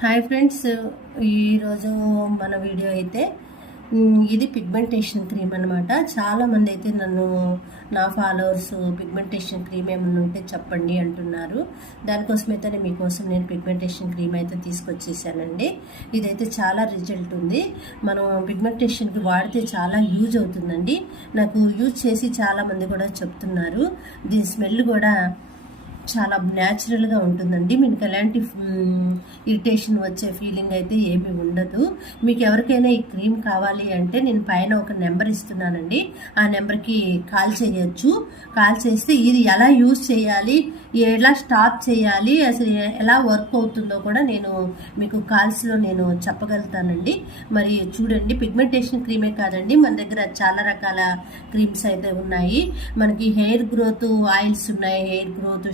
Hi friends, ఈరోజు మన video అయితే ఇది పిగ్మెంటేషన్ క్రీమ్ అనమాట. చాలామంది అయితే నా ఫాలోవర్స్ పిగ్మెంటేషన్ క్రీమ్ ఏమన్నా ఉంటే చెప్పండి అంటున్నారు. దానికోసమైతే మీకోసం నేను పిగ్మెంటేషన్ క్రీమ్ అయితే తీసుకొచ్చేసానండి. ఇదైతే చాలా రిజల్ట్ ఉంది. మనం పిగ్మెంటేషన్కి వాడితే చాలా యూజ్ అవుతుందండి. నాకు యూజ్ చేసి చాలామంది కూడా చెప్తున్నారు. దీని స్మెల్ కూడా చాలా న్యాచురల్గా ఉంటుందండి. మీకు ఎలాంటి ఇరిటేషన్ వచ్చే ఫీలింగ్ అయితే ఏమీ ఉండదు. మీకు ఎవరికైనా ఈ క్రీమ్ కావాలి అంటే నేను పైన ఒక నెంబర్ ఇస్తున్నానండి. ఆ నెంబర్కి కాల్ చేయొచ్చు. కాల్ చేస్తే ఇది ఎలా యూజ్ చేయాలి, ఎలా స్టాప్ చేయాలి, అసలు ఎలా వర్క్ అవుతుందో కూడా నేను మీకు కాల్స్లో నేను చెప్పగలుగుతానండి. మరి చూడండి, పిగ్మెంటేషన్ క్రీమే కాదండి, మన దగ్గర చాలా రకాల క్రీమ్స్ అయితే ఉన్నాయి. మనకి హెయిర్ గ్రోత్ ఆయిల్స్ ఉన్నాయి, హెయిర్ గ్రోత్